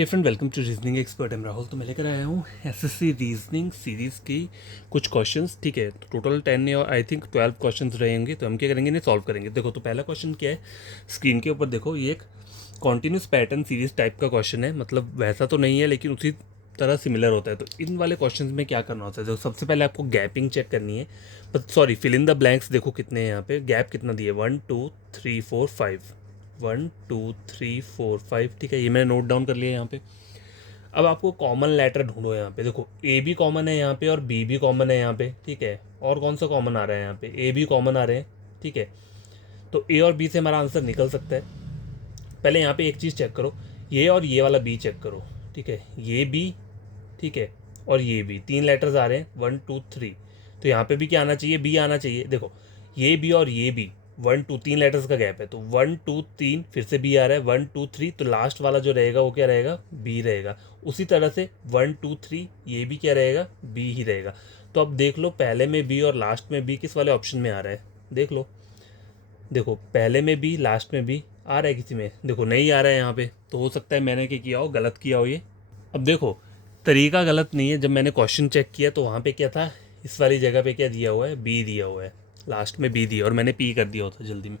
Hey friend, welcome to reasoning expert. Am Rahul. तो मैं लेकर आया हूँ एसएससी रीजनिंग सीरीज़ की कुछ क्वेश्चंस। ठीक है, तो टोटल 10 या आई थिंक 12 क्वेश्चंस रहेंगे। तो हम क्या करेंगे, इन्हें सॉल्व करेंगे। देखो, तो पहला क्वेश्चन क्या है, स्क्रीन के ऊपर देखो, ये एक कॉन्टिन्यूस पैटर्न सीरीज टाइप का क्वेश्चन है। मतलब वैसा तो नहीं है, लेकिन उसी तरह सिमिलर होता है। तो इन वाले क्वेश्चन में क्या करना होता है, जो सबसे पहले आपको गैपिंग चेक करनी है। Sorry, fill in the blanks. देखो कितने हैं यहाँ पे, गैप कितना दिए, 1 2 3 4 5, 1 2 3 4 5। ठीक है, ये मैंने नोट डाउन कर लिया यहाँ पे। अब आपको कॉमन लेटर ढूंढो। यहाँ पे देखो, ए भी कॉमन है यहाँ पे और बी भी कॉमन है यहाँ पे। ठीक है, और कौन सा कॉमन आ रहा है यहाँ पे, ए भी कॉमन आ रहे हैं। ठीक है, तो ए और बी से हमारा आंसर निकल सकता है। पहले यहाँ पे एक चीज़ चेक करो, ये और ये वाला बी चेक करो। ठीक है, ये बी, ठीक है, और ये भी तीन लेटर्स आ रहे हैं, 1 2 3। तो यहाँ पे भी क्या आना चाहिए, बी आना चाहिए। देखो, ये बी और ये बी, 1 2 3 लेटर्स का गैप है, तो 1 2 3 फिर से बी आ रहा है, 1 2 3। तो लास्ट वाला जो रहेगा वो क्या रहेगा, बी रहेगा। उसी तरह से 1 2 3 ये भी क्या रहेगा, बी ही रहेगा। तो अब देख लो, पहले में बी और लास्ट में बी किस वाले ऑप्शन में आ रहा है, देख लो। देखो, पहले में बी लास्ट में बी आ रहा है, किसी में देखो नहीं आ रहा है यहाँ पे। तो हो सकता है मैंने क्या किया हो, गलत किया हो ये। अब देखो, तरीका गलत नहीं है। जब मैंने क्वेश्चन चेक किया तो वहाँ पे क्या था, इस वाली जगह पे क्या दिया हुआ है, बी दिया हुआ है, लास्ट में बी दिया, और मैंने पी कर दिया होता जल्दी में।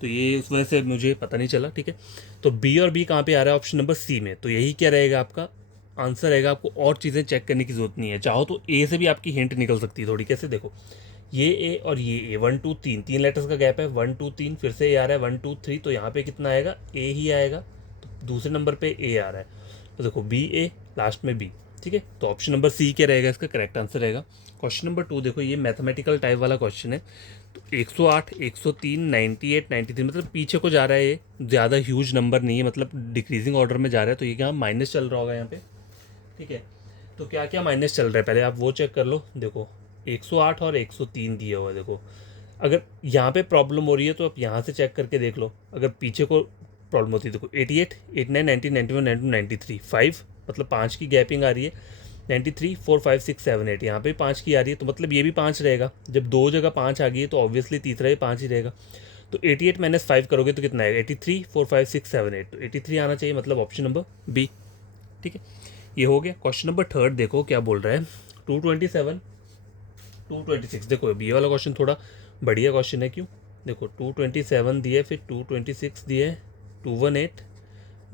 तो ये उस वजह से मुझे पता नहीं चला। ठीक है, तो बी और बी कहाँ पे आ रहा है, ऑप्शन नंबर सी में। तो यही क्या रहेगा आपका आंसर रहेगा। आपको और चीज़ें चेक करने की जरूरत नहीं है। चाहो तो ए से भी आपकी हिंट निकल सकती है थोड़ी। कैसे, देखो, ये ए और ये ए, 1 2 3, तीन लेटर्स का गैप है, 1 2 3 फिर से ए आ रहा है, 1 2 3। तो यहाँ पे कितना आएगा, ए ही आएगा। तो दूसरे नंबर पे ए आ रहा है, तो देखो बी ए, लास्ट में बी। ठीक है, तो ऑप्शन नंबर सी क्या रहेगा, इसका करेक्ट आंसर रहेगा। क्वेश्चन नंबर 2 देखो, ये मैथमेटिकल टाइप वाला क्वेश्चन है। तो 108, 103, 98, 93, मतलब पीछे को जा रहा है। ये ज़्यादा ह्यूज नंबर नहीं है, मतलब डिक्रीजिंग ऑर्डर में जा रहा है। तो ये क्या माइनस चल रहा होगा यहाँ पे। ठीक है, तो क्या क्या माइनस चल रहा है पहले आप वो चेक कर लो। देखो, 108 और 103 दिया हुआ है। देखो, अगर यहाँ पे प्रॉब्लम हो रही है तो आप यहाँ से चेक करके देख लो। अगर पीछे को प्रॉब्लम होती है, देखो 88, 89, 90, 91, 92, 93, 5, मतलब 5 की गैपिंग आ रही है। 93, 4 5 6 7 8, यहाँ पे 5 की आ रही है, तो मतलब ये भी 5 रहेगा। जब दो जगह 5 आ गई है तो ऑब्वियसली तीसरा भी 5 ही रहेगा। तो 88 माइनस 5 करोगे तो कितना आएगा, 83, 4 5 6 7 8। तो 83 आना चाहिए, मतलब ऑप्शन नंबर बी। ठीक है, ये हो गया। क्वेश्चन नंबर 3 देखो क्या बोल रहा है, 227, 226। देखो ये वाला क्वेश्चन थोड़ा बढ़िया क्वेश्चन है। क्यों, देखो 227 दिए, फिर 226 दिए, 218,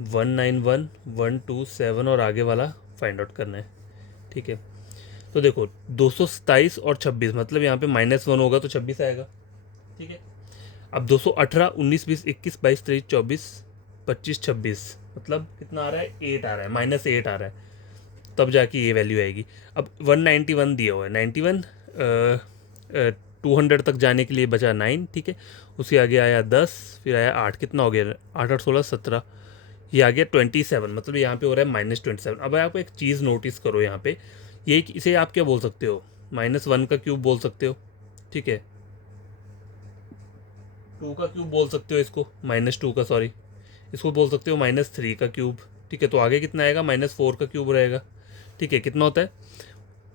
191, 127, और आगे वाला फाइंड आउट करना है। ठीक है, तो देखो 227 और 26, मतलब यहाँ पे -1 होगा तो 26 आएगा। ठीक है, अब 218, 19, 20, 21, 22, 23, 24, 25, 26, मतलब कितना आ रहा है, 8 आ रहा है, -8 आ रहा है, तब जाके ये वैल्यू आएगी। अब 191 दिया हुआ है, 91, 200 तक जाने के लिए बचा 9। ठीक है, उसके आगे आया 10, फिर आया 8, कितना हो गया, 8 8 16 17, ये आ गया 27, मतलब यहाँ पे हो रहा है -27। अब आप एक चीज़ नोटिस करो यहाँ पे, ये इसे आप क्या बोल सकते हो, -1 का क्यूब बोल सकते हो। ठीक है, 2 का क्यूब बोल सकते हो इसको, -2 का, सॉरी, इसको बोल सकते हो -3 का क्यूब। ठीक है, तो आगे कितना आएगा, -4 का क्यूब रहेगा। ठीक है, कितना होता है,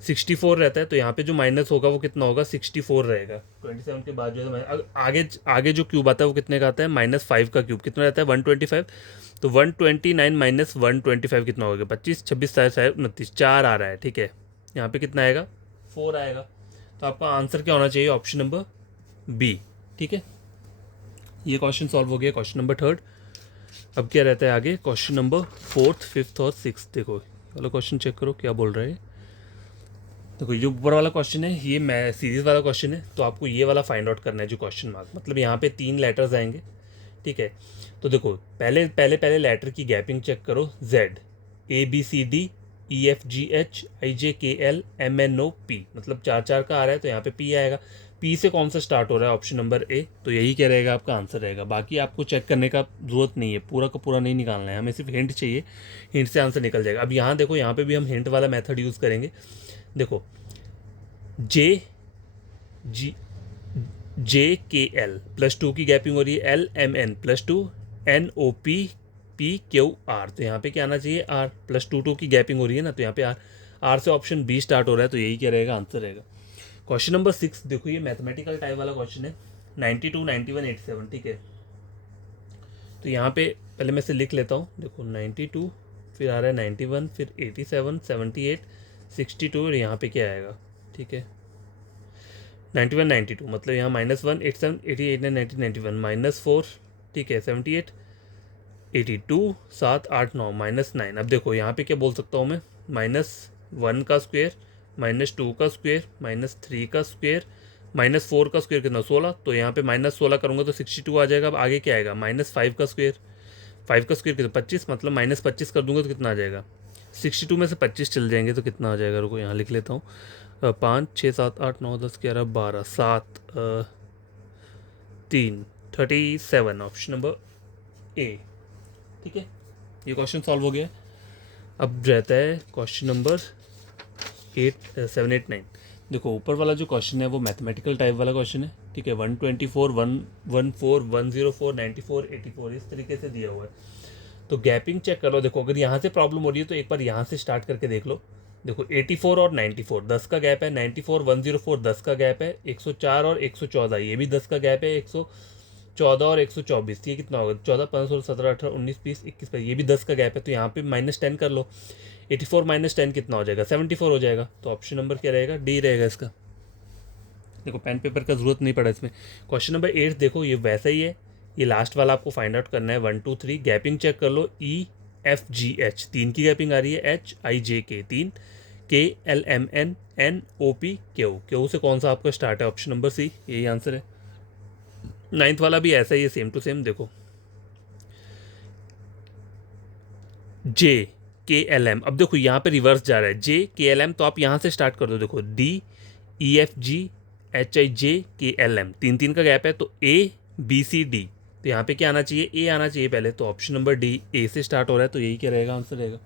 64 रहता है। तो यहाँ पे जो माइनस होगा वो कितना होगा, 64 रहेगा। 27 के बाद जो है आगे आगे जो क्यूब आता है वो कितने का आता है, -5 का क्यूब कितना रहता है, 125। तो 129 माइनस 125 कितना होगा, 25, 26, 27, 29, 4 आ रहा है। ठीक है, यहाँ पे कितना आएगा, 4 आएगा। तो आपका आंसर क्या होना चाहिए, ऑप्शन नंबर बी। ठीक है, ये क्वेश्चन सॉल्व हो गया, क्वेश्चन नंबर 3। अब क्या रहता है आगे, क्वेश्चन नंबर 4, 5 और 6। देखो वाला क्वेश्चन चेक करो क्या बोल रहा है। देखो, ये ऊपर वाला क्वेश्चन है, ये मैं सीरीज वाला क्वेश्चन है। तो आपको ये वाला फाइंड आउट करना है, जो क्वेश्चन मार्क, मतलब यहाँ पे 3 लेटर्स आएंगे। ठीक है, तो देखो पहले पहले पहले लेटर की गैपिंग चेक करो, जेड, ABCDEFGHIJKLMNOP, मतलब 4 4 का आ रहा है, तो यहाँ पे पी आएगा। पी से कौन सा स्टार्ट हो रहा है, ऑप्शन नंबर ए। तो यही क्या रहेगा, आपका आंसर रहेगा। बाकी आपको चेक करने का जरूरत नहीं है, पूरा का पूरा नहीं निकालना है, हमें सिर्फ हिंट चाहिए, हिंट से आंसर निकल जाएगा। अब यहाँ देखो, यहाँ पे भी हम हिंट वाला मेथड यूज़ करेंगे। देखो, जे जी JKL +2 की गैपिंग हो रही है, LMN +2, NOP PQR। तो यहाँ पे क्या आना चाहिए, R, +2 की गैपिंग हो रही है ना, तो यहाँ पे R से ऑप्शन बी स्टार्ट हो रहा है, तो यही क्या रहेगा, आंसर रहेगा। क्वेश्चन नंबर 6 देखो, ये मैथमेटिकल टाइप वाला क्वेश्चन है, 92, 91, 87। ठीक है, तो यहाँ पे पहले मैं से लिख लेता हूँ। देखो 92, फिर आ रहा है 91, फिर 87, 78, 62 और यहाँ पे क्या आएगा, ठीक है 91, 92, मतलब यहाँ -1, 87, 88, 89, 90, 91, -4, ठीक है 78, 82, 7, 8, 9, -9। अब देखो यहाँ पे क्या बोल सकता हूँ मैं, -1 का स्क्वेयर, -2 का स्क्वेयर, -3 का स्क्वेयर, -4 का स्क्वेयर कितना 16, तो यहाँ पे -16 करूँगा तो 62 आ जाएगा। अब आगे क्या आएगा, -5 का स्क्वेयर, 5 का स्क्वेयर कितना 25, मतलब -25 कर दूंगा तो कितना आ जाएगा, 62 में से 25 चल जाएंगे तो कितना आ जाएगा, रुको यहाँ लिख लेता हूँ, 5, 6, 7, 8, 9, 10, 11, 12, 7, 3, 37, ऑप्शन नंबर ए, ठीक है। ये क्वेश्चन सॉल्व हो गया। अब रहता है क्वेश्चन नंबर 7, 8, 9। देखो ऊपर वाला जो क्वेश्चन है वो मैथमेटिकल टाइप वाला क्वेश्चन है, ठीक है 124, 114, 104, 94, 84 इस तरीके से दिया हुआ है। तो गैपिंग चेक कर लो। देखो अगर यहाँ से प्रॉब्लम हो रही है तो एक बार यहाँ से स्टार्ट करके देख लो। देखो 84 और 94 10 का गैप है, 94, 104 10 का गैप है, 104 और 114 ये भी 10 का गैप है, 114 और 124 ये कितना होगा, 14, 15, 16, 17, 18, 19, 20, 21 पर ये भी 10 का गैप है, तो यहाँ पे -10 कर लो। 84 -10 कितना हो जाएगा, 74 हो जाएगा। तो ऑप्शन नंबर क्या रहेगा, डी रहेगा इसका। देखो पेन पेपर का जरूरत नहीं पड़ा इसमें। क्वेश्चन नंबर 8 देखो ये वैसा ही है, ये लास्ट वाला आपको फाइंड आउट करना है। 1, 2, 3 गैपिंग चेक कर लो। EFGH 3 की गैपिंग आ रही है, HIJK 3, KLMN NOP क्यू से कौन सा आपका स्टार्ट है, ऑप्शन नंबर सी यही आंसर है। 9th वाला भी ऐसा ही है, सेम टू सेम। देखो JKLM, अब देखो यहाँ पे रिवर्स जा रहा है, JKLM तो आप यहाँ से स्टार्ट कर दो। देखो DEFGHIJKLM 3 का गैप है, तो ABCD, तो यहाँ पे क्या आना चाहिए, ए आना चाहिए पहले। तो ऑप्शन नंबर डी ए से स्टार्ट हो रहा है, तो यही क्या रहेगा, आंसर रहेगा।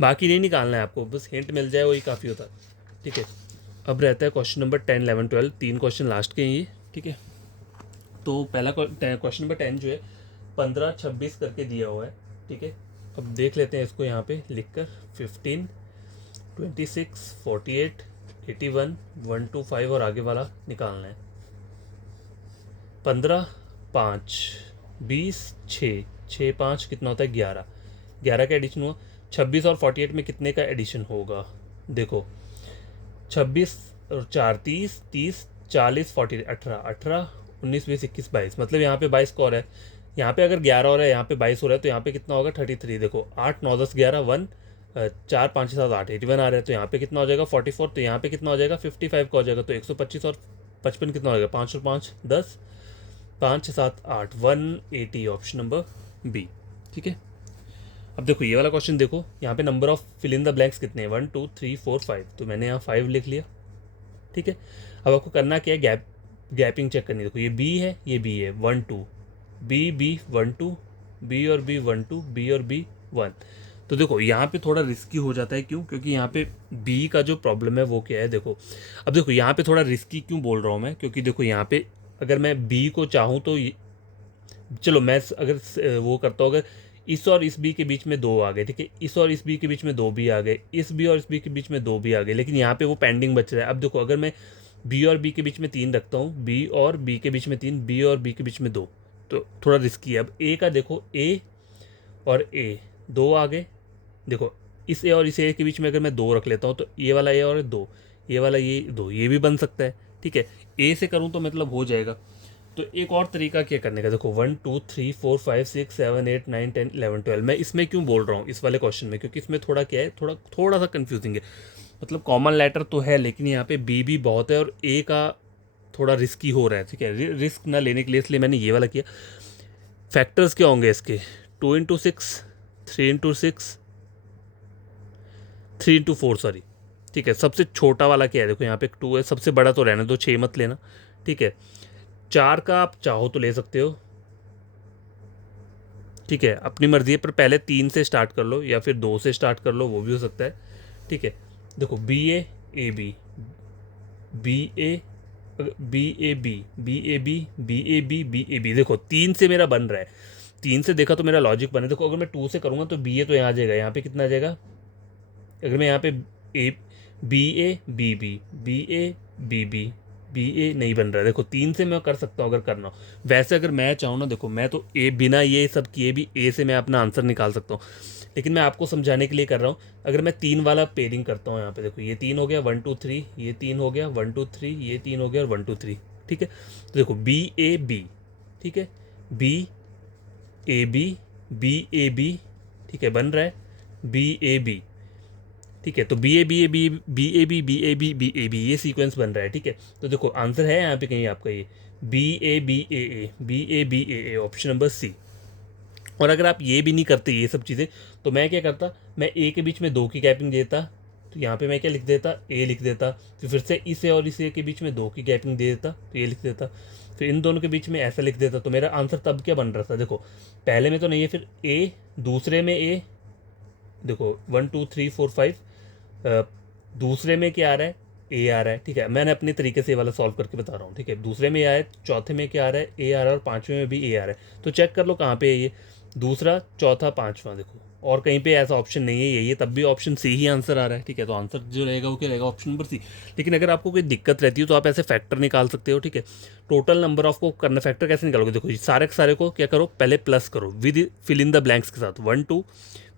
बाकी नहीं निकालना है आपको, बस हिंट मिल जाए वही काफ़ी होता है, ठीक है। अब रहता है क्वेश्चन नंबर 10, 11, 12 3 क्वेश्चन लास्ट के हैं ये, ठीक है। तो पहला क्वेश्चन नंबर 10 जो है 15, 26 करके दिया हुआ है, ठीक है। अब देख लेते हैं इसको यहाँ पे लिख कर, 15, 26, 48, 81, 125 और आगे वाला निकालना है। 15, 5, 20, 6, 6, 5 कितना होता है 11, 11 का एडिशन हुआ। 26 और 48 में कितने का एडिशन होगा, देखो 26 और 4 30, 30, 40, 40, 18, 18, 19, 20, 21, 22, मतलब यहाँ पे 22 का और है। यहाँ पे अगर 11 हो रहा है, यहाँ पे 22 हो रहा है, तो यहाँ पे कितना होगा 33। देखो 8, 9, 10, 11, 1, 4, 5, 7, 8, 81 आ रहा है, तो यहाँ पे कितना हो जाएगा 44, तो यहाँ पे कितना हो जाएगा 55 का हो जाएगा। तो 125 और 55 कितना हो जाएगा, 5 और 5 10, 5, 7, 8, 180 ऑप्शन नंबर बी, ठीक है। अब देखो ये वाला क्वेश्चन देखो, यहाँ पे number of fill in the blanks कितने हैं, 1, 2, 3, 4, 5, तो मैंने यहाँ 5 लिख लिया, ठीक है। अब आपको करना क्या है, गैपिंग चेक करनी है। देखो ये बी है, ये बी है, 1, 2, बी 1, 2, बी और बी 1, 2, बी और बी 1। तो देखो यहाँ पे थोड़ा रिस्की हो जाता है, क्यों, क्योंकि यहाँ पे बी का जो प्रॉब्लम है वो क्या है, देखो अब देखो यहाँ पे थोड़ा रिस्की क्यों बोल रहा हूँ मैं, क्योंकि देखो यहाँ पे अगर मैं बी को चाहूँ तो चलो मैं अगर वो करता हूँ, अगर इस और इस बी के बीच में 2 आ गए, ठीक है, इस और इस बी के बीच में 2 भी आ गए, इस बी और इस बी के बीच में 2 भी आ गए, लेकिन यहाँ पे वो पेंडिंग बच रहा है। अब देखो अगर मैं बी और बी के बीच में 3 रखता हूँ, बी और बी के बीच में 3, बी और बी के बीच में 2, तो थोड़ा रिस्की है। अब ए का देखो, ए और ए 2 आ गए, देखो इस ए और इस ए के बीच में अगर मैं 2 रख लेता हूँ, तो ये वाला ए और 2, ये वाला ये 2, ये भी बन सकता है, ठीक है। ए से करूँ तो मतलब हो जाएगा। तो एक और तरीका क्या करने का, देखो 1, 2, 3, 4, 5, 6, 7, 8, 9, 10, 11, 12, मैं इसमें क्यों बोल रहा हूँ इस वाले क्वेश्चन में, क्योंकि इसमें थोड़ा क्या है, थोड़ा सा कंफ्यूजिंग है। मतलब कॉमन लेटर तो है, लेकिन यहाँ पे बी भी बहुत है और ए का थोड़ा रिस्की हो रहा है, ठीक है, रिस्क ना लेने के लिए इसलिए मैंने ये वाला किया। फैक्टर्स क्या होंगे इसके, 2 इंटू 6, 3 इंटू 6, 3 इंटू 4, सॉरी, ठीक है। सबसे छोटा वाला क्या है, देखो यहाँ पे 2 है, सबसे बड़ा तो रहने दो, 6 मत लेना, ठीक है। 4 का आप चाहो तो ले सकते हो, ठीक है, अपनी मर्जी है, पर पहले 3 से स्टार्ट कर लो या फिर 2 से स्टार्ट कर लो, वो भी हो सकता है, ठीक है। देखो B A B, B A B A B, B A B, B A B, B A B, देखो 3 से मेरा बन रहा है, 3 से देखा तो मेरा लॉजिक बने। देखो अगर मैं 2 से करूँगा तो बी ए तो यहाँ आ जाएगा, यहाँ पे कितना आ जाएगा, अगर मैं यहाँ पे A B A B B, B A B B, B A नहीं बन रहा है। देखो 3 से मैं कर सकता हूँ अगर करना हो, वैसे अगर मैं चाहूँ ना, देखो मैं तो ए बिना ये सब किए भी ए से मैं अपना आंसर निकाल सकता हूँ, लेकिन मैं आपको समझाने के लिए कर रहा हूँ। अगर मैं 3 वाला पेयरिंग करता हूँ यहाँ पे, देखो ये 3 हो गया 1 2 3, ये 3 हो गया 1 2 3, ये 3 हो गया और 1 2 3, ठीक है। तो देखो बी ए बी, ठीक है, बी ए बी, ठीक है, बन रहा है बी ए बी, ठीक है। तो B A B A B B A B B A B B A B, ये सीक्वेंस बन रहा है, ठीक है। तो देखो आंसर है यहाँ पे कहीं आपका ये B A B A B A B A, option number C. और अगर आप ये भी नहीं करते ये सब चीज़ें, तो मैं क्या करता, मैं ए के बीच में 2 की गैपिंग देता, तो यहाँ पे मैं क्या लिख देता, ए लिख देता, फिर से इसे और इसे के बीच में 2 की गैपिंग दे देता, तो ये लिख देता, फिर इन दोनों के बीच में ऐसा लिख देता। तो मेरा आंसर तब क्या बन रहा था, देखो पहले में तो नहीं है, फिर ए, दूसरे में ए, देखो 1 2 3 4 5, दूसरे में क्या आ रहा है, ए आ रहा है, ठीक है। मैंने अपने तरीके से ये वाला सॉल्व करके बता रहा हूँ, ठीक है। दूसरे में आ रहा है, चौथे में क्या आ रहा है, ए आ रहा है, और पाँचवें में भी ए आ रहा है। तो चेक कर लो कहाँ पे है ये, दूसरा चौथा पाँचवां, देखो और कहीं पे ऐसा ऑप्शन नहीं है, ये तब भी ऑप्शन सी ही आंसर आ रहा है, ठीक है। तो आंसर जो रहेगा वो क्या रहेगा, ऑप्शन नंबर सी। लेकिन अगर आपको कोई दिक्कत रहती है तो आप ऐसे फैक्टर निकाल सकते हो, ठीक है। टोटल नंबर ऑफ को करना, फैक्टर कैसे निकालोगे, देखो ये सारे के सारे को क्या करो, पहले प्लस करो with fill in the blanks के साथ, 1 2,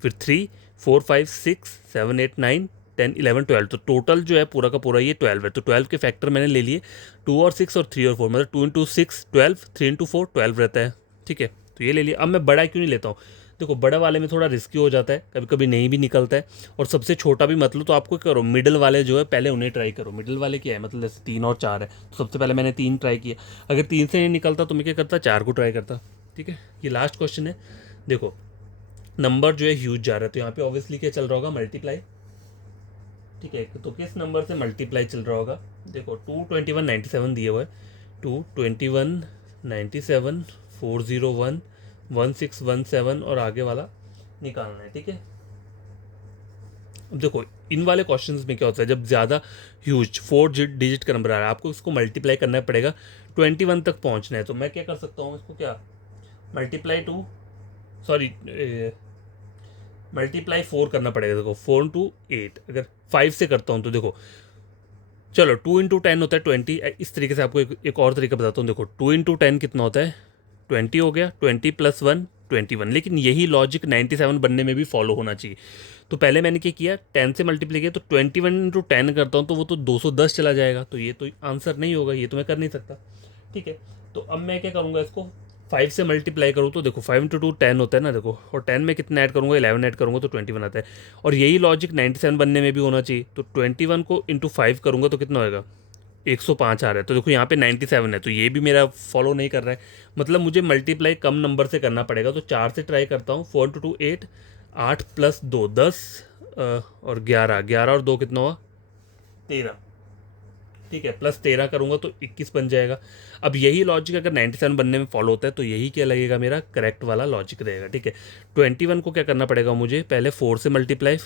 फिर 3 4 5 6 7 8 9 10 11 12, तो टोटल जो है पूरा का पूरा ये 12 है। तो 12 के फैक्टर मैंने ले लिए 2 और 6 और 3 और 4, मतलब 2 इंटू 6 12, 3 इंटू 4 12 रहता है, ठीक है। तो ये ले लिया। अब मैं बड़ा क्यों नहीं लेता हूँ, देखो बड़ा वाले में थोड़ा रिस्की हो जाता है, कभी कभी नहीं भी निकलता है, और सबसे छोटा भी मतलब, तो आपको करो मिडिल वाले जो है पहले उन्हें ट्राई करो। मिडिल वाले क्या है, मतलब जैसे 3 और 4 है, तो सबसे पहले मैंने 3 ट्राई किया, अगर 3 से नहीं निकलता तो मैं क्या करता, 4 को ट्राई करता, ठीक है। ये लास्ट क्वेश्चन है। देखो नंबर जो है ह्यूज जा रहा है, तो यहाँ पे ऑब्वियसली क्या चल रहा होगा, मल्टीप्लाई, ठीक है। तो किस नंबर से मल्टीप्लाई चल रहा होगा, देखो 22197 दिए हुए, 22197 401 1617 और आगे वाला निकालना है, ठीक है। अब देखो इन वाले क्वेश्चंस में क्या होता है, जब ज़्यादा ह्यूज 4 डिजिट का नंबर आ रहा है, आपको इसको मल्टीप्लाई करना पड़ेगा, 21 तक पहुंचना है। तो मैं क्या कर सकता हूँ, इसको क्या मल्टीप्लाई टू, सॉरी मल्टीप्लाई 4 करना पड़ेगा। देखो 4 टू 8, अगर 5 से करता हूँ तो देखो, चलो 2 इंटू 10 होता है 20, इस तरीके से आपको एक और तरीका बताता हूँ। देखो 2 इंटू 10 कितना होता है, 20 हो गया, 20 प्लस 1 21। लेकिन यही लॉजिक 97 बनने में भी फॉलो होना चाहिए। तो पहले मैंने क्या किया, 10 से मल्टीप्लाई किया, तो 21 इंटू 10 करता हूँ तो वो तो 210 चला जाएगा, तो ये तो आंसर नहीं होगा, ये तो मैं कर नहीं सकता, ठीक है। तो अब मैं क्या करूँगा, इसको 5 से मल्टीप्लाई करूँ, तो देखो 5 इंटू 2 10 होता है ना, देखो, और 10 में कितना ऐड करूँगा, 11 ऐड करूँगा तो 21 आता है। और यही लॉजिक 97 बनने में भी होना चाहिए, तो 21 को इंटू 5 करूँगा तो कितना होएगा, 105 आ रहा है। तो देखो यहाँ पे 97 है, तो ये भी मेरा फॉलो नहीं कर रहा है, मतलब मुझे मल्टीप्लाई कम नंबर से करना पड़ेगा। तो 4 से ट्राई करता हूँ, 4 इंटू 2 8, 8 प्लस 2 10, और 11, 11 और 2 कितना हुआ, 13, ठीक है। प्लस 13 करूँगा तो 21 बन जाएगा। अब यही लॉजिक अगर 97 बनने में फॉलो होता है तो यही क्या लगेगा, मेरा करेक्ट वाला लॉजिक रहेगा, ठीक है। 21 को क्या करना पड़ेगा मुझे, पहले 4 से मल्टीप्लाई,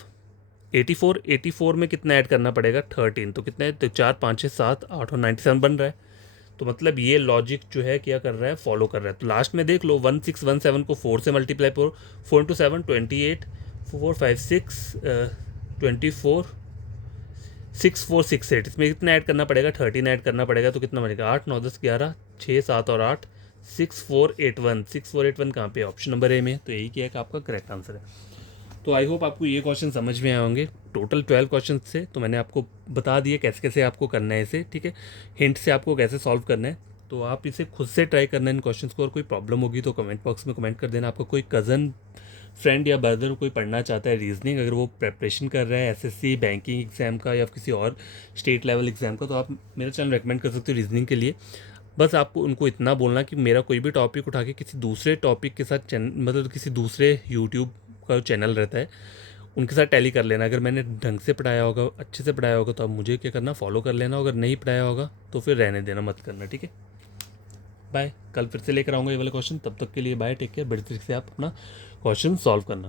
84, 84 में कितना ऐड करना पड़ेगा, 13, तो कितना है, तो 4 5 6 7 8 और 97 बन रहा है। तो मतलब ये लॉजिक जो है क्या कर रहा है, फॉलो कर रहा है। तो लास्ट में देख लो 1617 को 4 से मल्टीप्लाई करो, 4 इंटू 7 28, 4 5 6 24 6 4 6 8, इसमें कितना ऐड करना पड़ेगा, 13 ऐड करना पड़ेगा, तो कितना बनेगा 8 9 10 11 6 7 और 8 6481, 6481 कहाँ पे, ऑप्शन नंबर ए में। तो यही क्या है कि आपका करेक्ट आंसर है। तो आई होप आपको ये क्वेश्चन समझ में आए होंगे। टोटल 12 क्वेश्चन थे, तो मैंने आपको बता दिए कैसे कैसे आपको करना है इसे, ठीक है। हिंट से आपको कैसे सॉल्व करना है, तो आप इसे खुद से ट्राई करना इन क्वेश्चंस को, और कोई प्रॉब्लम होगी तो कमेंट बॉक्स में कमेंट कर देना। आपका कोई कज़न, फ्रेंड या ब्रदर कोई पढ़ना चाहता है रीजनिंग, अगर वो प्रेपरेशन कर रहा है एसएससी बैंकिंग एग्ज़ाम का या किसी और स्टेट लेवल एग्ज़ाम का, तो आप मेरा चैनल रेकमेंड कर सकते हो रीजनिंग के लिए। बस आपको उनको इतना बोलना कि मेरा कोई भी टॉपिक उठा के किसी दूसरे टॉपिक के साथ मतलब किसी दूसरे यूट्यूब का चैनल रहता है उनके साथ टैली कर लेना। अगर मैंने ढंग से पढ़ाया होगा, अच्छे से पढ़ाया होगा, तो अब मुझे क्या करना, फॉलो कर लेना। अगर नहीं पढ़ाया होगा तो फिर रहने देना, मत करना, ठीक है। बाय, कल फिर से लेकर आऊँगा ये वाले क्वेश्चन, तब तक के लिए बाय, टेक केयर। बड़ी तरीके से आप अपना क्वेश्चन सॉल्व करना।